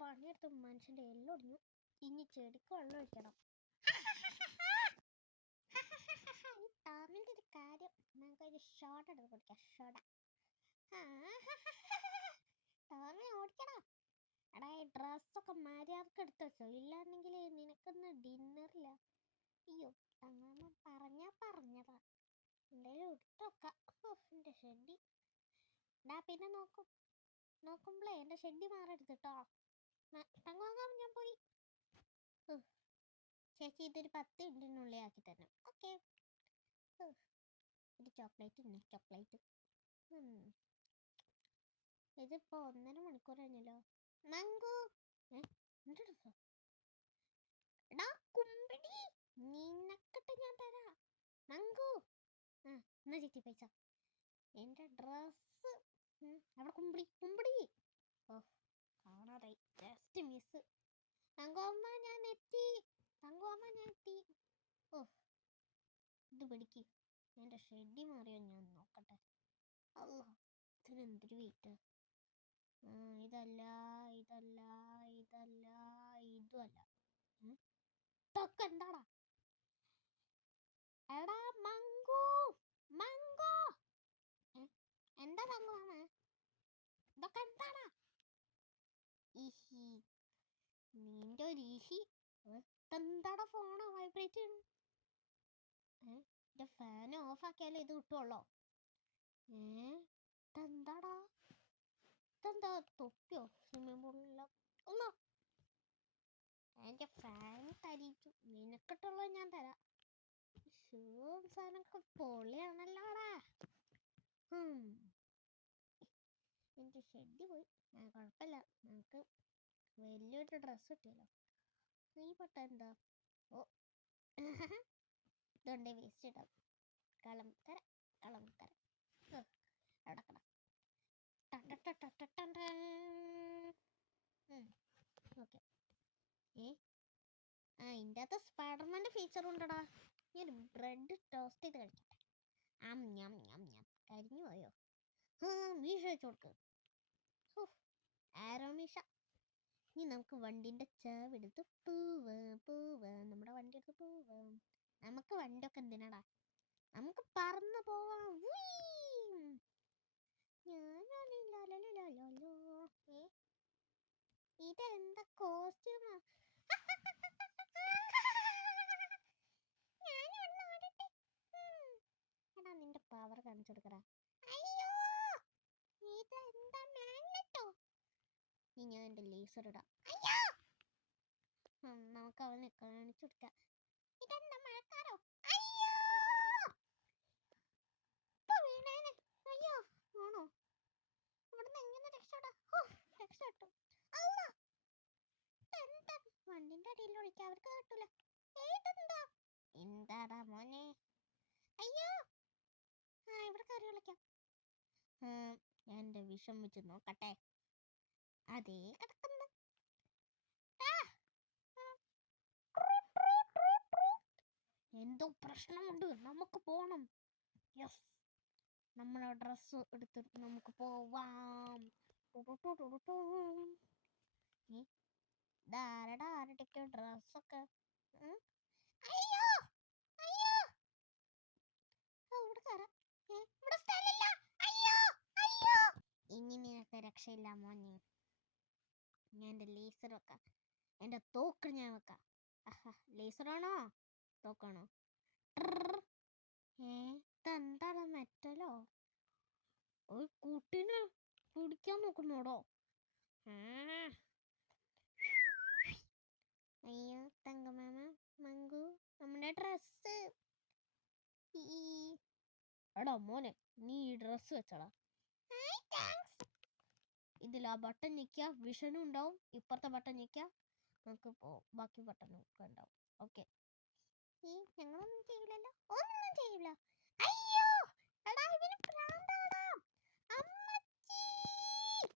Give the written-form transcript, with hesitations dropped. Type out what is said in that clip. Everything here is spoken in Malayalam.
പണിയെടുത്ത് മനുഷ്യന്റെ എല്ലൊടിഞ്ഞു. ഇനി ചെടിക്ക് വെള്ളം ഒഴിക്കണം. ഈ ടോമിന്റെ ഒരു കാര്യം നമുക്കൊരു ഷോട്ട് എടുത്ത് കൊടുക്കാം. ഷോട്ട ടോമി ഓടിക്കടാ. എടാ ഈ ഡ്രസ്സൊക്കെ മര്യാദക്ക് എടുത്ത് വെച്ചോ, ഇല്ലാന്നെങ്കിൽ നിനക്കൊന്ന് ഡിന്നറില്ല. അയ്യോ തങ്ങാമ്മ പറഞ്ഞതാ, എന്തായാലും എടുത്തോക്കാം. എന്റെ ഷെഡി ഡാ പിന്നെ നോക്കുമ്പളേ എന്റെ ഷെഡി മാറെടുത്തിട്ടോ. തങ്ങാങ്ങാൻ ഞാൻ പോയി. ചേച്ചി ഇതൊരു 10 മിനിറ്റിനുള്ളിൽ ആക്കി തരണം. ഓക്കെ. ഒരു ചോക്ലേറ്റ്. ഇതിപ്പോ 1.5 മണിക്കൂർ കഴിഞ്ഞല്ലോ. മങ്കു എടാ കുമ്പിടി, നിനക്കിട്ട് ഞാൻ തരാ. മങ്കു എന്നാ ചേച്ചി പൈസ. എന്റെ ഡ്രസ് അവിടെ കുമ്പിടി. ഓ കാണാതായി, ജസ്റ്റ് മിസ്. തങ്കോമ്മ ഞാൻ എത്തി. ഓ ഇത് പിടിക്ക്. എന്റെ ഷെഡി മാറിയോ ഞാൻ നോക്കട്ടെ. അല്ല ഇതിനെന്തൊരു വെയിറ്റ്. ഇതല്ല ഇതുമല്ല. ഇതൊക്കെ എന്താടാ? എടാ മങ്കു എന്താ തങ്കോമ്മ, ഇതൊക്കെ എന്താടാ? നിന്റെ ഒരു എന്താടാ ഫോണ് വൈബ്രേറ്റ് ചെയ്യണം? എന്റെ ഫാൻ ഓഫ് ആക്കിയാലേ ഇത് കിട്ടുള്ളോ? ഇതെന്താടാ? ഇതെന്താ തൊപ്പിയോ? സ്വിമ്മിംഗ് പൂളിലെല്ലാം ഒന്നോ. എന്റെ ഫാൻ തരിച്ചു. നിനക്കിട്ടുള്ളത് ഞാൻ തരാം. സാധനമൊക്കെ പൊളിയാണല്ലോടാ. എന്റെ ഷെഡി പോയി. കുഴപ്പമില്ല, നമുക്ക് വലിയൊരു ഡ്രസ്സ് കിട്ടിയല്ലോ. നീ പൊട്ട എന്താ? ഓ ഇതുകൊണ്ടേ വേസ്റ്റ് ഇടാം. കളംകര അടക്കണം. ഓക്കെ. ഇതിൻ്റെ അകത്ത് സ്പൈഡർമാൻ്റെ ഫീച്ചർ ഉണ്ടടാ. ഈ ഒരു ബ്രെഡ് ടോസ്റ്റ് ചെയ്ത് കഴിക്കട്ടെ. കരിഞ്ഞു പോയോ? മീഷ വെച്ച് കൊടുക്ക്. ആരോ മീഷ. ഇനി നമുക്ക് വണ്ടിന്റെ ചാവെടുത്ത് പൂവ് നമ്മുടെ വണ്ടി എടുത്ത് പൂവ്. നമുക്ക് വണ്ടിയൊക്കെ എന്തിനാടാ, നമുക്ക് പറന്ന് പോവാം. ഇതെന്താ കോസ്റ്റ്യൂമാ? എടാ നിന്റെ പവർ കാണിച്ചെടുക്കടാ. അയ്യോ ഇതെന്താ മാഗ്നറ്റോ? ഇനി ഞാൻ എന്റെ ലേസർ ഇടാം. നമുക്ക് അവനെ കാണിച്ചു കൊടുക്കാം. ഇതെന്താ മഴക്കാരോ? അയ്യോ വീണേനെ. അയ്യോ ആണോ? ഇവിടുന്ന് എങ്ങനെ രക്ഷപ്പെട്ടു? എന്താ വണ്ടിന്റെ അടിയിൽ ഒഴിക്കാൻ അവർക്ക് കിട്ടൂല. എന്താടാ മോനെ? അയ്യോ ഇവിടെ കയറി വിളിക്കാം. ഞാൻ എന്റെ വിഷം വെച്ച് നോക്കട്ടെ. അതേ കിടക്കുന്നു. എന്തോ പ്രശ്നമുണ്ട്, നമുക്ക് പോണം. യെസ്, നമ്മളെ ഡ്രസ്സ് എടുത്തിട്ട് നമുക്ക് പോവാം. ആരുടെയൊക്കെ ഡ്രസ്സൊക്കെ. ഇനി നിനക്ക് രക്ഷയില്ല മോനെ. ഞാൻ എന്റെ ലേസർ വെക്കാം. എന്റെ തോക്ക് ഞാൻ വെക്കാം. ലേസറാണോ തോക്കാണോ? ഇതെന്താണ് മെറ്റലോ? ഒരു കുട്ടീനെ പിടിക്കാൻ നോക്കുന്നോടോ? അയ്യോ തങ്കമാമ, മങ്കു, നമ്മുടെ ഡ്രസ്സ്. എടാ മോനെ, നീ ഈ ഡ്രസ്സ് വെച്ചടാ. ഇതിൽ ആ ബട്ടൺ ഞെക്കിയ വിഷനും ഉണ്ടാവും. ഇപ്പുറത്തെ ബട്ടൺ ഞെക്കിയ നമുക്ക് ബാക്കി ബട്ടൺ ഒക്കെ ഉണ്ടാവും. ഓക്കെ. ഞങ്ങളൊന്നും ചെയ്യില്ലല്ലോ. ഒന്നും ചെയ്യില്ല.